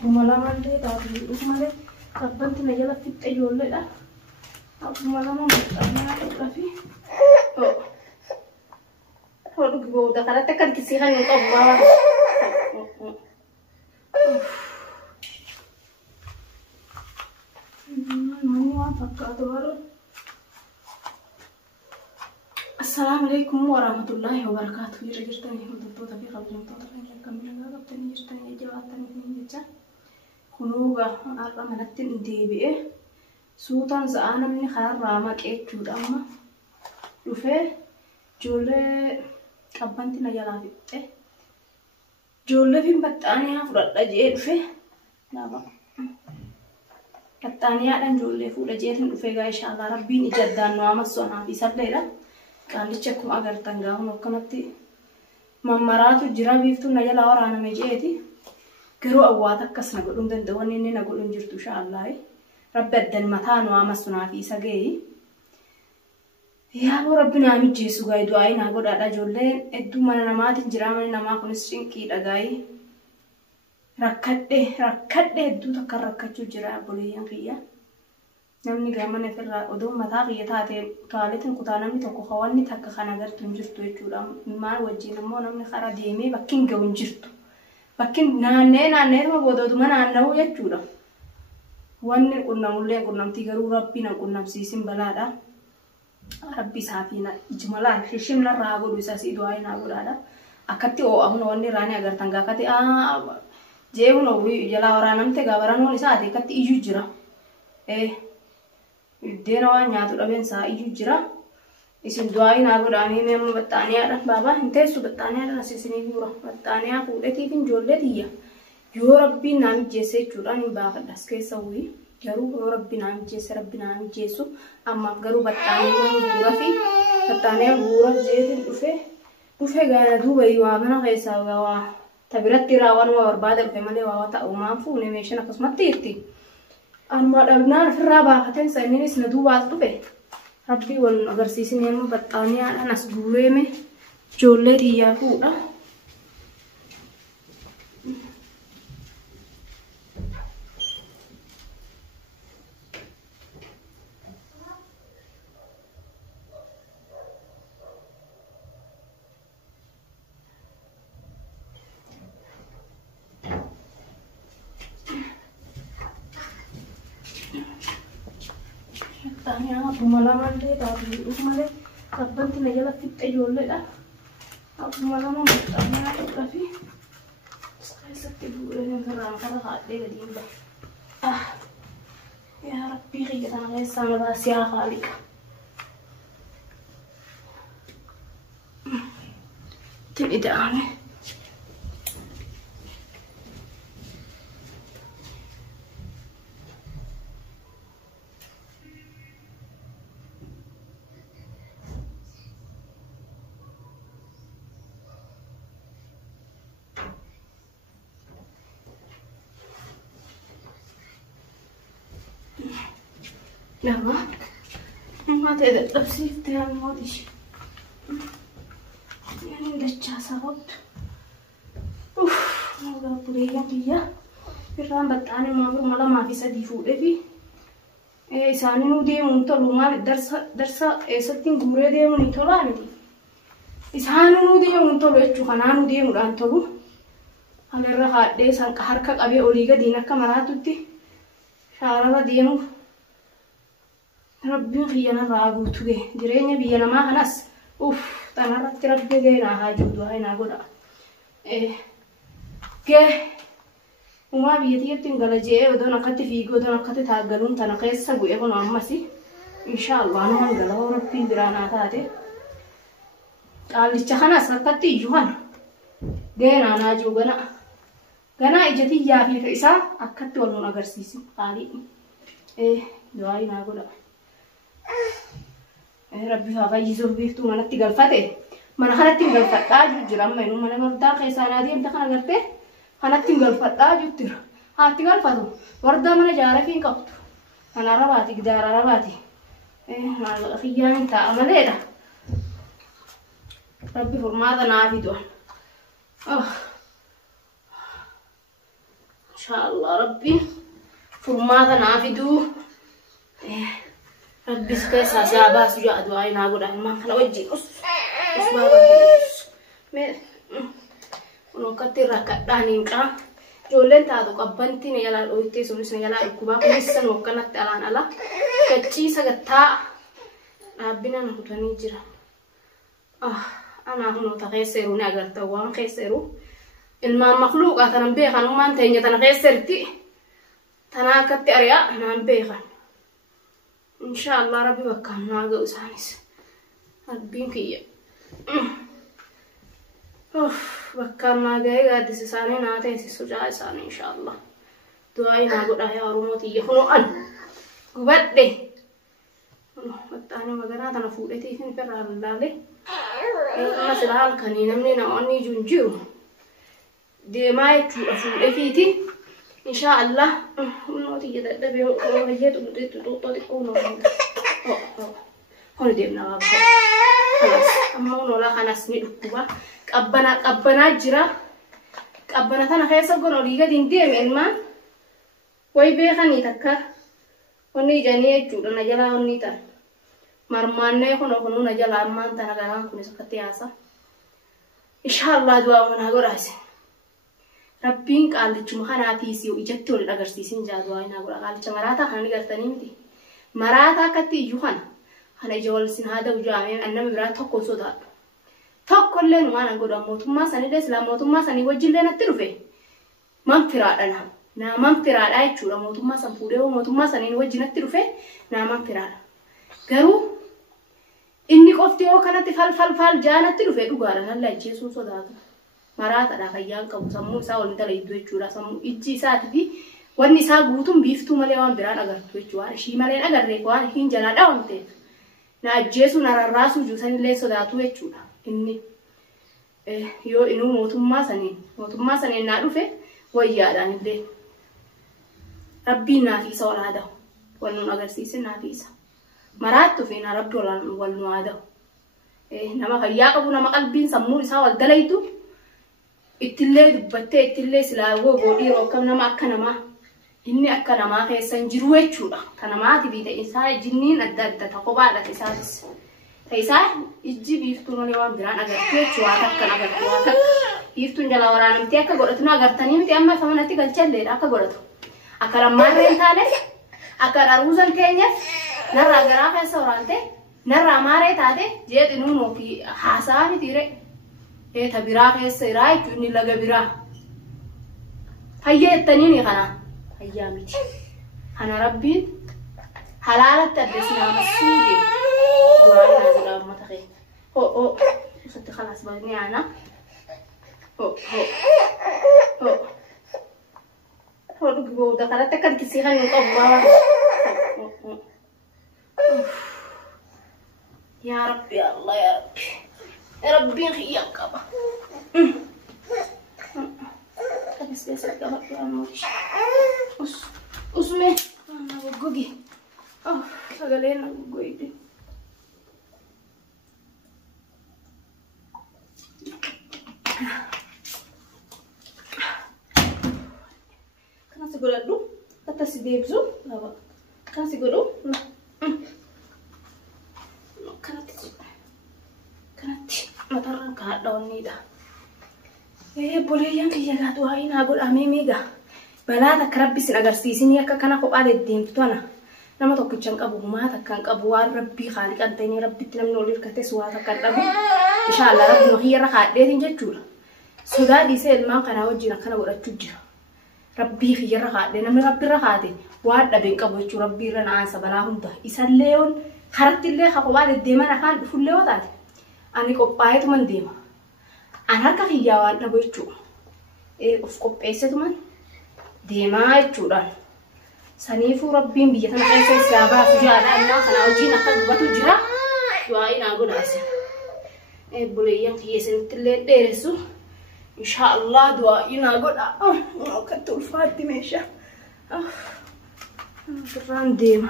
Akkuma lama illee taatu malee qabbanti na jala fixxe ijoolleedha. Akkuma lama maxxanaa fi hodhu booda kanatti akka itti siqan hin qabu baaba. Namni waan fakkaatu baru. Assalamualaikum warahmatullahi wabarakatuh. Jirtanii hordoftoota fi kabajamtoota keenya akkamiin nagaa qabdanii jirtanii jabaatanii jecha kunuuga har'a manatti deebi'ee suutaan sa'aa namni kanarraa maqee jechuudha amma dhufee ijoollee qabbanti na jalaa fixxe ijoollee fi baxxaaniyaa fudhadha jee dhufee laaba baxxaaniyaadhaan ijoollee fuudha jeetiin dhufee gaa inshaallah rabbiin ija addaan nu amassonaa fi salleedha. Qaalicha akkuma agartan gaafuma akkanatti mammaraatu jira biiftuu na jalaa waraaname jeeti garuu awwaata akkas na godhuun danda'u wanni inni na godhuun jirtu inshaallah rabbi addan mataa nu amassunaa fi isa ga'e yaa rabbi naa mijjeessu gaa'ii du'aayi naa godhaadha ijoolleen hedduu mana namaatiin jira manni namaa kunis cinqiidha gaa'ii rakkadhe hedduu takka rakkachuu jira obboleeyyan kiyya. Namni gaamana firraa oduu mataa kiyya taate toiletiin kutaa namni tokko hawanni takka kan agartu hin jirtu jechuudha. Maal wajjin immoo namni karaa deemee bakkiin ga'u hin jirtu. Bakkiin naanneetuma boodootuma naanna'u jechuudha. Wanni qunnamullee qunnamtii garuu rabbi na qunnamsiisin balaadha. Rabbi isaafi na ijmalaan shishimnarraa godhu isa si du'aayi naa godhaadha. Akkatti oo'amuun wanni irraanii agartan gaafate jeemuun ofii jalaa waraanamte gaabaranoon isaati akkatti iyyuu jira. Iddeena waan nyaatu dhabeen isaa iyyuu jira. Isin du'aayi naa godhaanii meemma baxxaaniyaadhaan baabaa hin teessu baxxaaniyaadhaan asiisinii buura. Baxxaaniyaa fuudhetiif ijoollee tiyya. Yoo rabbiin naa mijjeesse jechuudhaan hin baafadha as keessa wuyi. Garuu yoo rabbi naa mijjeesse rabbi naa mijjeessu ammaaf garuu baxxaaniyaa buura fi baxxaaniyaa buura jeetiin dhufe gaana duuba waa mana keessaa waa tabiratti raawwanuma barbaada dhufe malee waa ta'umaan fuune meeshaan akkasumatti jirti. Anuma dhabnaan firraa baafateen sanniinis na duubaas dhufe rabbii wal agarsiisin yemmuu baxxaaniyaadhaan as guureeme ijoollee tiyyaa fuudha. Akkuma lama illee taatu malee qabbanti na jala fixxe ijoolleedha. Akkuma lama maxxanaa fi keessatti bu'uureen firraan kara haadhee gadi hin bahe. Yaa rabbii kiyya tana keessaa na baasii haa haaliqa. Itti ida'ame. Nama, mata ada tersiif tiang modis. Yang dacah sahut. Moga pulihnya dia. Firman batani malah maafi sadi fuudhe fi. Isaanii deemuun tolu maal darsa eessatti guuree deemuun hin tolaa miti. Isaanii deemuun tolu jechuun kanaan deemuudhaan tolu. Halarra haadhee harka qabee olii gadiin akka maraatutti shaarara deemuuf. Rabbiin kiyya narraa guutu ga'e jireenya biyya namaa kanas tanarratti rabbi ga'e naa haa jiru du'aayi naa godha. Ga'e uumaa biyya tiyyatti hin gala je'ee odoon akkatti fiigee odoon akkatti taaggaluun tana keessa bu'ee kun ammas inshaallah nama hin gala rabbiin biraa naa taate. Qaallicha kanas akkatti iyyuu kana ga'e naa jiru ganaa ija tiyyaa fi isaa akkatti wal nun agarsiisu qaalii du'aayi naa godha. Rabbi haa fayyisuuf biiftuu manatti galfate mana kanatti hin galfadhaa jira amma inni mana wardaa keessaa naa deemte kana gartee kanatti hin galfadhaa jira haatti galfatu wardaa mana jaarafii hin qabdu kana rabaati gidaara rabaati maallaqa kiyyaan hin ta'a maleedha rabbi furmaata naa fidu شاء الله ربي فرماتا نافدو ربي سكيسا سيابا سجاء دعائي ناقود أهلمان خلا وجي أس بابا ونوكتي راكداني مكا جولين تادو قبنتي نيالا الأويتي سوليس نيالا الكوبا كنسا نوكنا تلان ألا كتشي سغتا ربنا نهتوني جرا أنا هنو تغيسيرو ناقرتا وان خيسيرو الماء مخلوق أتنا بيخان ومان تيني تنا خيسيرتي تنا كتي أريا أنا بيخان إن شاء الله ربي بكام ناقو سانيس ربين كي بكام ناقو قادي ساني ناتي سجاء ساني إن شاء الله دعائي ناقو رأي أروموتي يخنو أن قبت دي بطاني مغانا تنا فورتي فين فرار اللالي أنا سلال كاني نمني نواني جنجيرو دي ما يتلو فورتي إن شاء الله نوتي يدبي وهيت وديت دوطي كونو هون ديمنا بابا خلاص أما ولا خلاص نيدكوا قبنا جرا قبنا تنا خيسا غنو ليغا دين ديم إلما وي بيخاني تكا وني جاني جودا نجلا وني تا مرمانه كنو نجلا مان تنا غان كوني سكتياسا إن شاء الله دعاء من هغراس ربين قال لكم خناتيسيو إجتوا للأجرسيسين جادوا هنا قول قال لكم مراتا خلنا نقرتني متي مراتا كتي يوهان خنا جوال سن هذا وجامع أننا مرات تقول صدا تقول لنا ما نقول موتما سني دس لا موتما سني وجل لنا تلفه ما فرادنا نا ما فراد أي شو لا موتما سنفوده وموتما سني وجل نتلفه نا ما فراد كرو إني قفتي أو كانت فال جانا تلفه دوغارا هلا يجيسون صدا maraata dha kayyaan qabu sammuu isaa wal dala iddoo jechuudha sammuu ijji isaati fi wanni isaa guutuun biiftuu malee waan biraan agartu jechuudha ishii malee agarree waan hin jalaa dhaawamte na ajjeesu na rarraasuu juusan illee sodaatu jechuudha inni yoo inuu mootummaa saniin naa dhufe wayyaadhaan illee rabbiin naafiisa wal haa da'u wal nun agarsiisin naafiisa maraattu fi na rabbi wal nu haa da'u nama kayyaa qabu nama qalbiin sammuu isaa wal dalaytu ittillee dubbattee ittillee silaa godhii rokkam nama akka namaa inni akka namaa keessan jiru jechuudha kana maati biite isaa jinniin adda adda ta kophaadha isaatis ta isaa ijji biiftuu malee waan biraan agartu jechuudha akka agartu waa takka biiftuun jala waraanamtee akka godhatu nu agartanii miti amma famanatti galchalleedha akka godhatu akka lammaarreen taane akka dharuusan keenyas narraa garaa keessa waraante narraa maaree taate jeexinuu noofi haasaa mitiire تبراه السراي كوني لقى براه هيا التنين خنا هيا ميتي أنا ربي حلالة تدرسنا مسوجي دعاء نازل ما تخي هو وصلت خلاص بغني أنا هو رجبو دخلت كان كسيها يطبع يا ربي يا الله يا ربي يا ربي خيام كابا بس كابا يا موش اسمه انا بوجي سغلينا بوجي كان سيغولادو كتا سيديبزو لا كان سيغولو كانت مطرن كادوني دا بوليان كي يغادو هاينا اقول اميميغا بلا تكربي سن اغرسيسيني اكا كانا قبال الديمتونا لما توكيتشان قبو ما تكان قبو ربي خالق انتني ربي تنم نولير كتسوا تكربو ان شاء الله ربي مخير خادين جتول سودا دي سيل ما كان وجينا كان ورتو جرا ربي خير خادين من ربي رخادي واد دبين قبو جو ربي رنا سبلا هندا يسليون خرت اللي خقبال الديمنا كان فله وتات أنا كوبايت من ديما أنا كخياوان نبويتشو أوف كوبايت من ديما يتشوران سنيفو ربين بيجتنا كيسة سلابا فجأة أنا خنا وجينا كذبتو جرا دعائي نقول عسى بوليان كيسة نتلي ديرسو إن شاء الله دعائي نقول كتول فاتي ماشى كران ديما